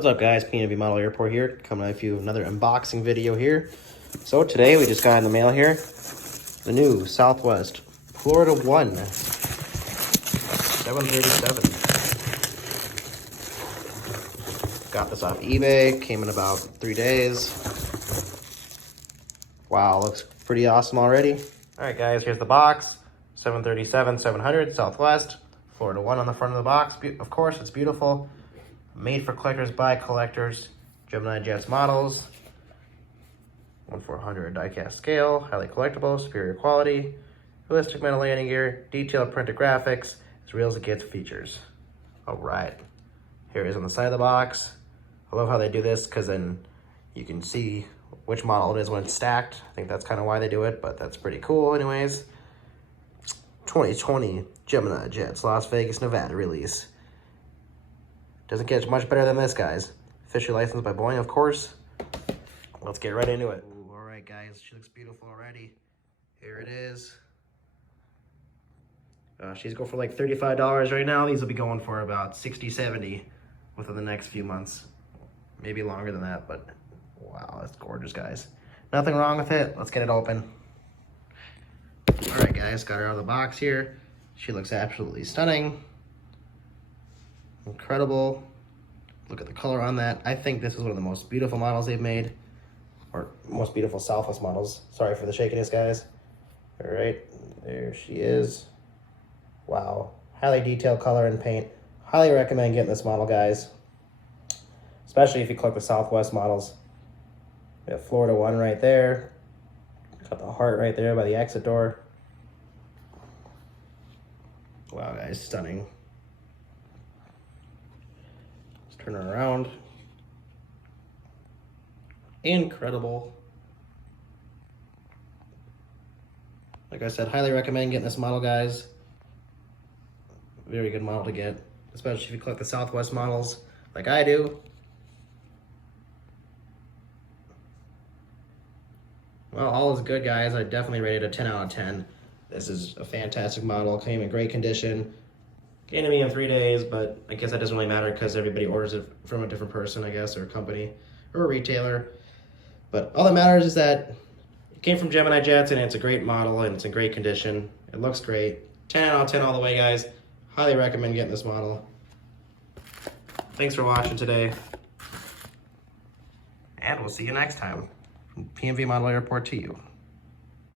What's up guys, P&V Model Airport here, coming at you with another unboxing video here. So today we just got in the mail here, the new Southwest Florida 1 737. Got this off eBay, came in about 3 days. Wow, looks pretty awesome already. Alright guys, here's the box. 737-700 Southwest, Florida 1 on the front of the box. Of course, it's beautiful. Made for collectors by collectors. Geminijets models. 1/400 die-cast scale. Highly collectible. Superior quality. Realistic metal landing gear. Detailed printed graphics. As real as it gets features. Alright. Here it is on the side of the box. I love how they do this because then you can see which model it is when it's stacked. I think that's kind of why they do it, but that's pretty cool anyways. 2020 Geminijets Las Vegas, Nevada release. Doesn't get much better than this, guys. Officially licensed by Boeing, of course. Let's get right into it. All right, guys. She looks beautiful already. Here it is. She's going for like $35 right now. These will be going for about $60, $70 within the next few months. Maybe longer than that, but wow, that's gorgeous, guys. Nothing wrong with it. Let's get it open. All right, guys. Got her out of the box here. She looks absolutely stunning. Incredible. Look at the color on that. I think this is one of the most beautiful models they've made, or most beautiful Southwest models. Sorry for the shakiness, guys. All right, there she is. Wow, highly detailed color and paint. Highly recommend getting this model, guys, especially if you collect the Southwest models. We have Florida 1 right there. Got the heart right there by the exit door. Wow, guys, stunning. Turn her around. Incredible. Like I said, highly recommend getting this model, guys. Very good model to get, especially if you collect the Southwest models like I do. Well, all is good, guys. I definitely rated a 10 out of 10. This is a fantastic model. Came in great condition. Came to me in 3 days, but I guess that doesn't really matter because everybody orders it from a different person, I guess, or a company, or a retailer. But all that matters is that it came from Geminijets, and it's a great model, and it's in great condition. It looks great. 10 out of 10 all the way, guys. Highly recommend getting this model. Thanks for watching today. And we'll see you next time. From P&V Model Airport to you.